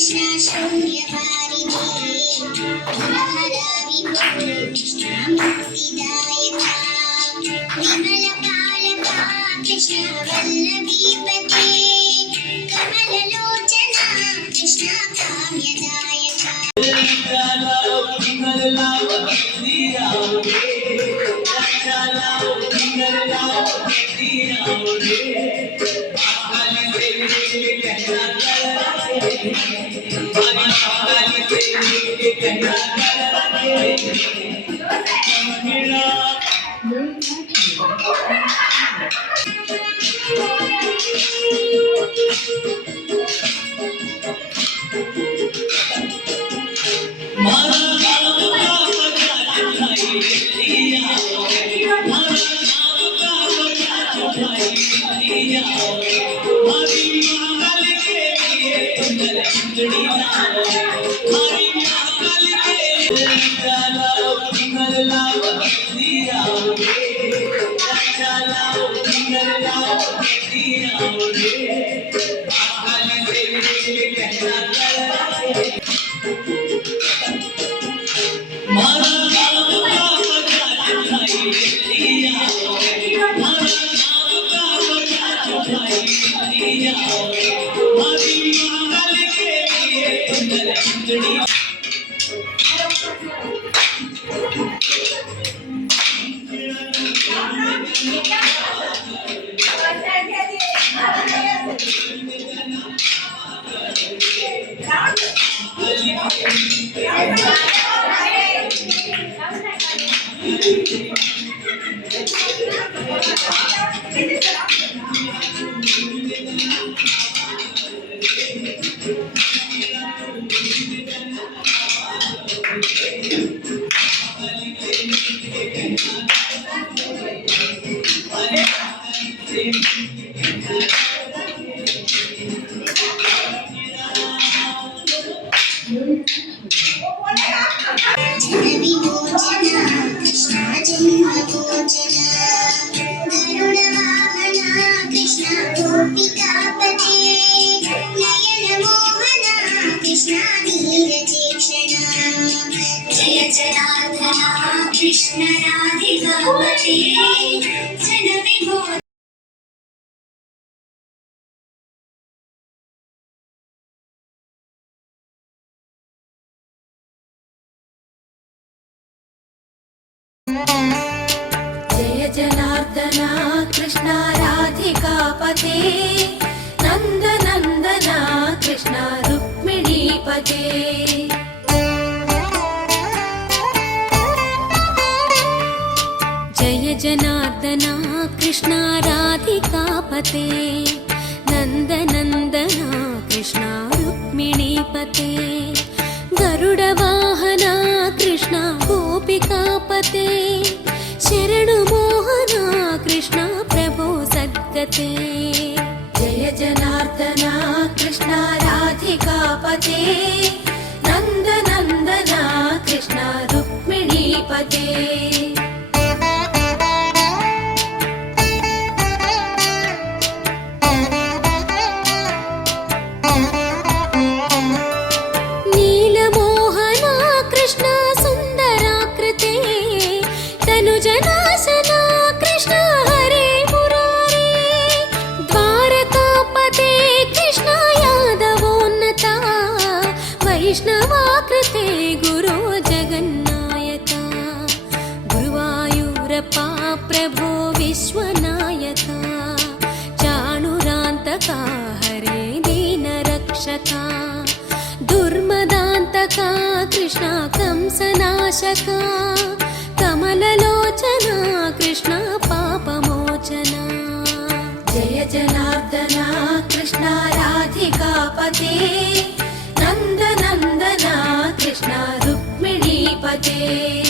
कृष्ण शून्यवारिधे गुणहरा विभो कृष्ण मुक्तिदायका विमलपालका कृष्ण वल्लभीपते कमललोचना कृष्ण काम्यदायका कृष्ण राधिकापते जन विभो जय जनार्दना कृष्ण राधिकापते नंद नंदना कृष्ण रुक्मिणीपते जय जनार्दना कृष्ण राधिकापते नंद नंदना कृष्ण रुक्मिणीपते गरुड वाहना कृष्ण गोपिकापते शरणु मोहना कृष्ण प्रभो सद्गते जय जनार्दना कृष्ण राधिकापते नंद नंदना कृष्ण रुक्मिणीपते वैष्णवाकृते गुरो जगन्नायका गुरुवायूरप्पा प्रभो विश्वनायका चाणुरान्तका हरे दीनरक्षका दुर्मदान्तका कृष्ण कंसनाशका कमललोचना कृष्ण पापमोचना जय जनार्दना कृष्ण राधिकापते नंद नंदना कृष्ण रुक्मिणीपते